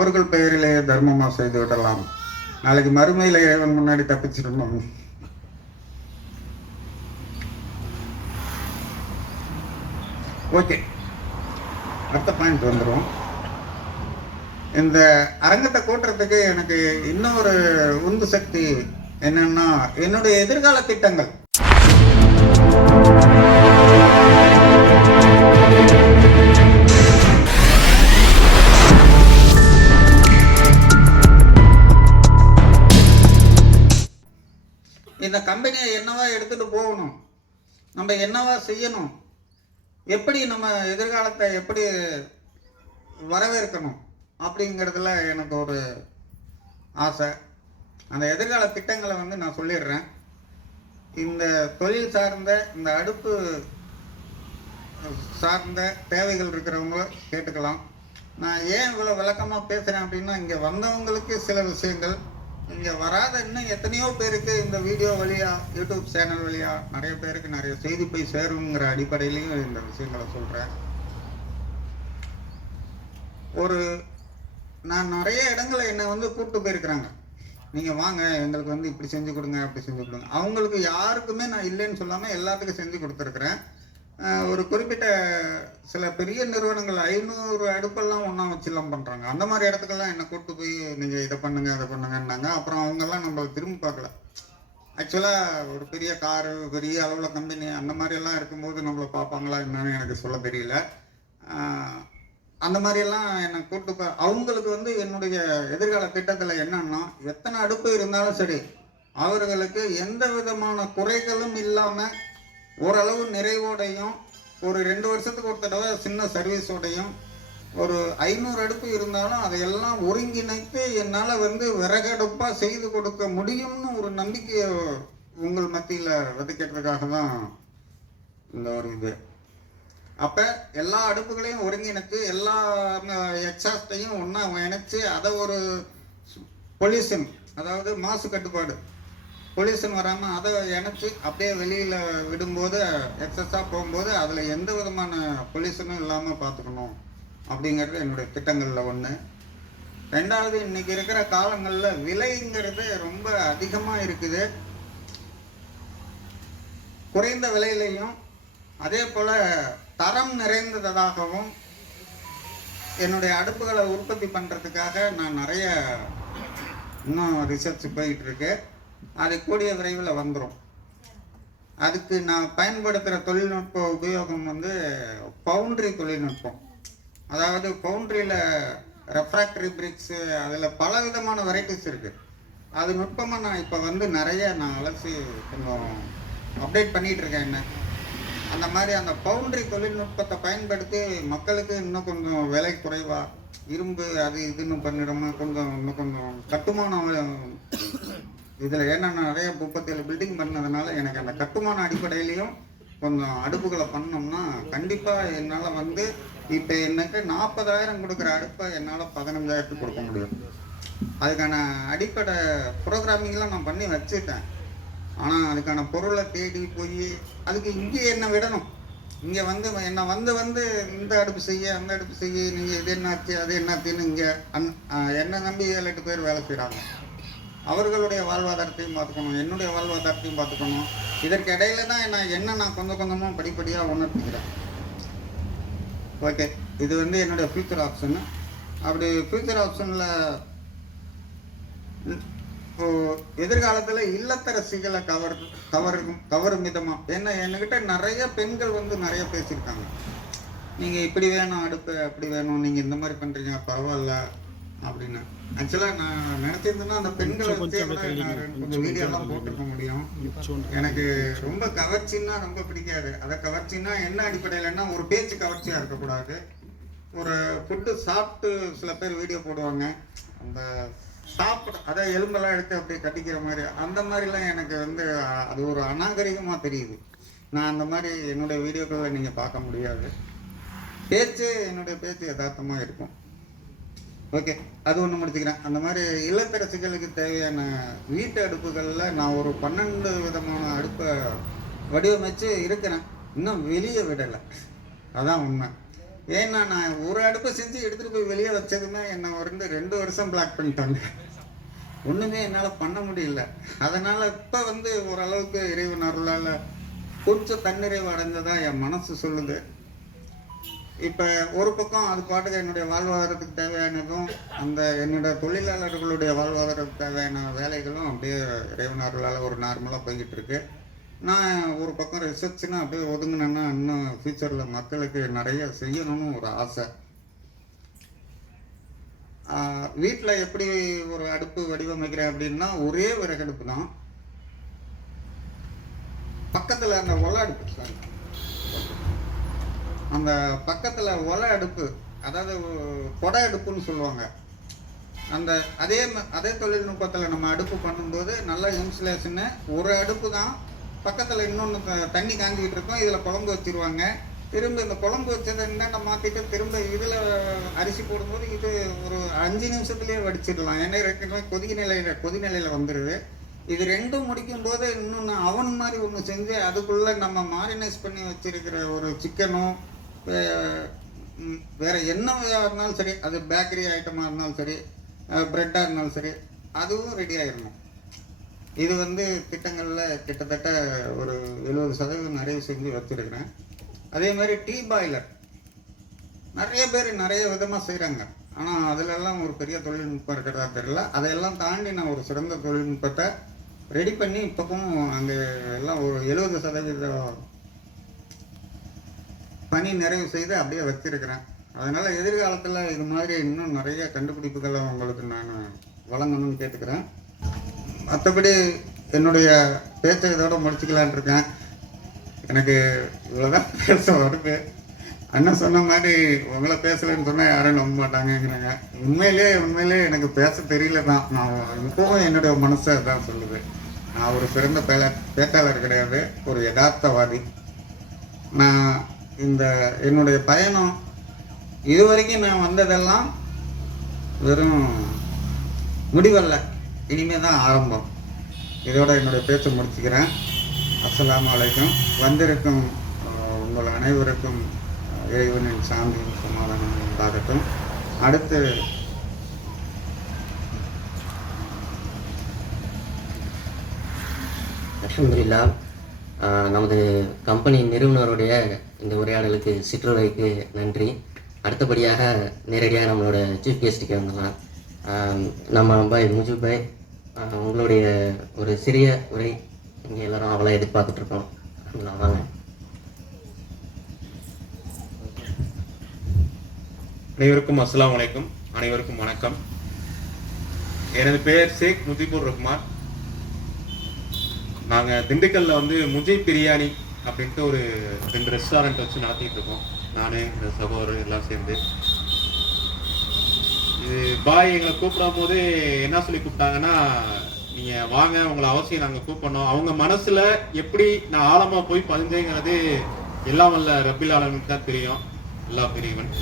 அவர்கள் பெயரிலே தர்மமா செய்து விடலாம். நாளைக்கு மறுமையில இறைவன் முன்னாடி தப்பிச்சிடணும். ஓகே, அடுத்த பாயிண்ட் வந்துடும். இந்த அரங்கத்தை கூட்டுறதுக்கு எனக்கு இன்னொரு உந்து சக்தி என்னன்னா, என்னுடைய எதிர்கால திட்டங்கள். இந்த கம்பெனியை என்னவா எடுத்துட்டு போகணும், நம்ம என்னவா செய்யணும், எப்படி நம்ம எதிர்காலத்தை எப்படி வரவேற்கணும் அப்படிங்கிறதுல எனக்கு ஒரு ஆசை. அந்த எதிர்கால திட்டங்களை நான் சொல்லிடுறேன். இந்த தொழில் சார்ந்த, இந்த அடுப்பு சார்ந்த தேவைகள் இருக்கிறவங்க கேட்டுக்கலாம். நான் ஏன் இவ்வளோ விளக்கமாக பேசுகிறேன் அப்படின்னா, இங்கே வந்தவங்களுக்கு சில விஷயங்கள், இங்கே வராத இன்னும் எத்தனையோ பேருக்கு இந்த வீடியோ வழியாக, யூடியூப் சேனல் வழியாக நிறைய பேருக்கு நிறைய செய்தி போய் சேருங்கிற அடிப்படையிலையும் இந்த விஷயங்களை சொல்கிறேன். நான் நிறைய இடங்களை என்னை கூப்பிட்டு போயிருக்கிறாங்க. நீங்கள் வாங்க, எங்களுக்கு இப்படி செஞ்சு கொடுங்க, அப்படி செஞ்சு கொடுங்க. அவங்களுக்கு யாருக்குமே நான் இல்லைன்னு சொல்லாமல் எல்லாத்துக்கும் செஞ்சு கொடுத்துருக்குறேன். ஒரு குறிப்பிட்ட சில பெரிய நிறுவனங்கள் 500 அடுப்பெல்லாம் ஒன்றா வச்சுலாம் பண்ணுறாங்க. அந்த மாதிரி இடத்துக்கெல்லாம் என்னை கூப்பிட்டு போய் நீங்கள் இதை பண்ணுங்க, அதை பண்ணுங்கன்னாங்க. அப்புறம் அவங்கெல்லாம் நம்ம திரும்பி பார்க்கல. ஆக்சுவலாக ஒரு பெரிய காரு, பெரிய அளவில் கம்பெனி அந்த மாதிரியெல்லாம் இருக்கும்போது நம்மளை பார்ப்பாங்களா என்னன்னு எனக்கு சொல்ல தெரியல. அந்த மாதிரியெல்லாம் என்னை கூப்பிட்டு அவங்களுக்கு என்னுடைய எதிர்கால திட்டத்தில் என்னன்னா, எத்தனை அடுப்பு இருந்தாலும் சரி, அவர்களுக்கு எந்த விதமான குறைகளும் இல்லாமல் ஓரளவு நிறைவோடையும், ஒரு 2 வருஷத்துக்கு ஒரு தடவை சின்ன சர்வீஸோடையும், ஒரு 500 அடுப்பு இருந்தாலும் அதையெல்லாம் ஒருங்கிணைத்து என்னால் விறகடுப்பாக செய்து கொடுக்க முடியும்னு ஒரு நம்பிக்கையை உங்கள் மத்தியில் விதைக்கிறதுக்காக தான் இந்த ஒரு இது. அப்போ எல்லா அடுப்புகளையும் ஒருங்கிணைத்து, எல்லா எக்ஸாஸ்டையும் ஒன்றா இணைச்சி, அதை ஒரு பொல்யூஷன், அதாவது மாசு கட்டுப்பாடு, பொல்யூஷன் வராமல் அதை இணைச்சி அப்படியே வெளியில் விடும்போது, எக்ஸஸாக போகும்போது அதில் எந்த விதமான பொல்யூஷனும் இல்லாமல் பார்த்துக்கணும் அப்படிங்கிறது என்னுடைய திட்டங்களில் ஒன்று. ரெண்டாவது, இன்றைக்கி இருக்கிற காலங்களில் விலைங்கிறது ரொம்ப அதிகமாக இருக்குது. குறைந்த விலையிலையும் அதே போல் தரம் நிறைந்ததாகவும் என்னுடைய அடுப்புகளை உற்பத்தி பண்ணுறதுக்காக நான் நிறைய இன்னும் ரிசர்ச் போயிட்டு இருக்கு. அது கூடிய விரைவில் வந்துடும். அதுக்கு நான் பயன்படுத்துகிற தொழில்நுட்ப உபயோகம் பவுண்ட்ரி தொழில்நுட்பம். அதாவது பவுண்ட்ரியில் ரெஃப்ராக்டரி பிரிக்ஸு, அதில் பல விதமான வெரைட்டிஸ் இருக்குது. அது நுட்பமாக நான் இப்போ நிறைய அலசி கொஞ்சம் அப்டேட் பண்ணிகிட்ருக்கேன். என்ன அந்த மாதிரி அந்த பவுண்ட்ரி தொழில்நுட்பத்தை பயன்படுத்தி மக்களுக்கு இன்னும் கொஞ்சம் விலை குறைவாக, இரும்பு அது இதுன்னு பண்ணிடாமல் இன்னும் கொஞ்சம் கட்டுமானம் இதில், ஏன்னா நான் நிறைய 37 பில்டிங் பண்ணதுனால எனக்கு அந்த கட்டுமான அடிப்படையிலையும் கொஞ்சம் அடுப்புகளை பண்ணோம்னா கண்டிப்பாக என்னால் இப்போ எனக்கு 40,000 கொடுக்குற அடுப்பை என்னால் 15,000 கொடுக்க முடியும். அதுக்கான அடிப்படை ப்ரோக்ராமிங்லாம் நான் பண்ணி வச்சுட்டேன். ஆனால் அதுக்கான பொருளை தேடி போய் அதுக்கு இங்கே என்ன விடணும். இங்கே என்னை இந்த அடுப்பு செய்ய, அந்த அடுப்பு செய்ய, நீங்கள் இது என்னாச்சு, அது என்னாச்சுன்னு இங்கே என்னை நம்பி 7-8 பேர் வேலை செய்கிறாங்க. அவர்களுடைய வாழ்வாதாரத்தையும் பார்த்துக்கணும், என்னுடைய வாழ்வாதாரத்தையும் பார்த்துக்கணும். இதற்கு இடையில தான் நான் கொஞ்சம் கொஞ்சமாக படிப்படியாக உணர்த்திக்கிறேன். ஓகே, இது என்னுடைய ஃபியூச்சர் ஆப்ஷனு. அப்படி ஃபியூச்சர் ஆப்ஷனில் எதிர்காலத்தில் இல்லத்தரசிகளை கவரும் விதமாக என்கிட்ட நிறைய பெண்கள் நிறைய பேசியிருக்காங்க. நீங்கள் இப்படி வேணும் அடுப்பு, அப்படி வேணும், நீங்கள் இந்த மாதிரி பண்ணுறீங்க, பரவாயில்ல அப்படின்னு. ஆக்சுவலாக நான் நினச்சிருந்தேன்னா அந்த பெண்களை வச்சு கொஞ்சம் வீடியோலாம் போட்டிருக்க முடியும். எனக்கு ரொம்ப கவர்ச்சின்னா ரொம்ப பிடிக்காது. அதை கவர்ச்சின்னா என்ன அடிப்படையிலன்னா, ஒரு பேச்சு கவர்ச்சியாக இருக்கக்கூடாது. ஒரு ஃபுட்டு சாப்பிட்டு சில பேர் வீடியோ போடுவாங்க, அந்த அதை எலும்பெல்லாம் எடுத்து அப்படியே கட்டிக்கிற மாதிரி, அந்த மாதிரிலாம் எனக்கு அது ஒரு அநாகரிகமாக தெரியுது. நான் அந்த மாதிரி என்னுடைய வீடியோக்களில் நீங்கள் பார்க்க முடியாது. என்னுடைய பேச்சு யதார்த்தமாக இருக்கும். ஓகே, அது ஒன்று முடிச்சுக்கிறேன். அந்த மாதிரி இல்லத்தரசிகளுக்கு தேவையான வீட்டு அடுப்புகளில் நான் ஒரு 12 விதமான அடுப்பை வடிவமைச்சு இருக்கிறேன். இன்னும் வெளியே விடலை, அதான் உண்மை. ஏன்னா நான் ஒரு அடுப்பை செஞ்சு எடுத்துகிட்டு போய் வெளியே வச்சதுமே என்னை 2 வருஷம் பிளாக் பண்ணிட்டாங்க. ஒன்றுமே என்னால் பண்ண முடியல. அதனால் இப்போ ஓரளவுக்கு இறைவன் அருளால் கொஞ்சம் தன்னிறைவு அடைஞ்சதாக என் மனசு சொல்லுது. இப்போ ஒரு பக்கம் அது பாட்டுக்கு என்னுடைய வாழ்வாதாரத்துக்கு தேவையானதும் என்னோட தொழிலாளர்களுடைய வாழ்வாதாரத்துக்கு தேவையான வேலைகளும் அப்படியே இறைவன் அருளால் ஒரு நார்மலாக போய்கிட்டு இருக்கு. நான் ஒரு பக்கம் ரிசர்ச்னா அப்படியே ஒதுங்கினேன்னா இன்னும் ஃபியூச்சரில் மக்களுக்கு நிறைய செய்யணும்னு ஒரு ஆசை. வீட்டில் எப்படி ஒரு அடுப்பு வடிவமைக்கிறேன் அப்படின்னா, ஒரே விறகடுப்பு தான். பக்கத்தில் அந்த ஒலை அடுப்பு சார், அந்த பக்கத்தில் ஒலை அடுப்பு, அதாவது கொடை அடுப்புன்னு சொல்லுவாங்க. அதே தொழில்நுட்பத்தில் நம்ம அடுப்பு பண்ணும்போது நல்ல இன்சுலேஷன்னு. ஒரு அடுப்பு தான், பக்கத்தில் இன்னொன்று தண்ணி காஞ்சிக்கிட்டு இருக்கும், இதில் குழம்பு வச்சுருவாங்க. திரும்ப இந்த குழம்பு வச்சதை என்னென்ன மாற்றிட்டு திரும்ப இதில் அரிசி போடும்போது இது ஒரு 5 நிமிஷத்துலேயே வடிச்சிடலாம். ஏன்னா ஏற்கனவே கொதிநிலையில் வந்துடுது. இது ரெண்டும் முடிக்கும் போது இன்னொன்று அவன் மாதிரி ஒன்று செஞ்சு அதுக்குள்ளே நம்ம மாரினைஸ் பண்ணி வச்சுருக்கிற ஒரு சிக்கனோ வேறு என்னவையாக இருந்தாலும் சரி, அது பேக்கரி ஐட்டமாக இருந்தாலும் சரி, ப்ரெட்டாக இருந்தாலும் சரி, அதுவும் ரெடி ஆகிடணும். இது திட்டங்களில் கிட்டத்தட்ட ஒரு 70% நிறைவு செஞ்சு வச்சுருக்கிறேன். அதே மாதிரி டீ பாய்லர் நிறைய பேர் நிறைய விதமாக செய்கிறாங்க. ஆனால் அதிலெல்லாம் ஒரு பெரிய தொழில்நுட்பம் இருக்கிறதா தெரியல. அதையெல்லாம் தாண்டி நான் ஒரு சிறந்த தொழில்நுட்பத்தை ரெடி பண்ணி இப்போக்கும் அங்கே எல்லாம் ஒரு 70% பணி நிறைவு செய்து அப்படியே வச்சிருக்கிறேன். அதனால் எதிர்காலத்தில் இது மாதிரி இன்னும் நிறைய கண்டுபிடிப்புகளை உங்களுக்கு நான் வழங்கணும்னு கேட்டுக்கிறேன். மற்றபடி என்னுடைய பேச்சை இதோட முடிச்சுக்கலான் இருக்கேன். எனக்கு இவ்வளோதான் பேச வருது. அண்ணன் சொன்ன மாதிரி உங்களை பேசலைன்னு சொன்னால் யாரும் நம்ப மாட்டாங்கங்கிறாங்க. உண்மையிலே எனக்கு பேச தெரியல தான். நான் இப்போவும் என்னுடைய மனசை தான் சொல்லுது. நான் ஒரு சிறந்த பேச்சாளர் கிடையாது, ஒரு யதார்த்தவாதி. நான் என்னுடைய பயணம் இதுவரைக்கும் நான் வந்ததெல்லாம் வெறும் முடிவல்ல, இனிமே தான் ஆரம்பம். இதோட என்னுடைய பேச்சை முடிச்சுக்கிறேன். அஸ்ஸலாமு அலைக்கும். வந்திருக்கும் உங்கள் அனைவருக்கும் இறைவனின் சாந்தியும் சமாதானம் உண்டாகட்டும். அடுத்து அல்ஹம்துலில்லாஹ், நமது கம்பெனி நிறுவனருடைய இந்த உரையாடலுக்கு சிற்றுரைக்கு நன்றி. அடுத்தபடியாக நேரடியாக நம்மளோட சீஃப் கெஸ்ட்டுக்கு வந்துடலாம். நம்ம பாய் முஜிப் பாய், உங்களுடைய ஒரு சிறிய உரை இங்கே எல்லாரும் அவளை எதிர்பார்த்துட்ருக்கோம். வாங்க. அனைவருக்கும் அஸ்ஸலாமு அலைக்கும். அனைவருக்கும் வணக்கம். எனது பெயர் ஷேக் முஜிபுர் ரஹ்மான். நாங்கள் திண்டுக்கல்லில் முஜிப் பிரியாணி அப்படின்ட்டு ஒரு 2 ரெஸ்டாரண்ட் வச்சு நடத்திட்டு இருக்கோம். நான் இந்த சகோதரர் எல்லாம் சேர்ந்து. இது பாய் எங்களை கூப்பிடும் போது என்ன சொல்லி கூப்பிட்டாங்கன்னா, நீங்கள் வாங்க, உங்களை அவசியம் நாங்கள் கூப்பிடணும். அவங்க மனசில் எப்படி நான் ஆழமாக போய் பதிஞ்சேங்கிறது எல்லாம் வல்ல ரப்பில் ஆலமீனுக்கு தான் தெரியும், எல்லா பெரியவன்.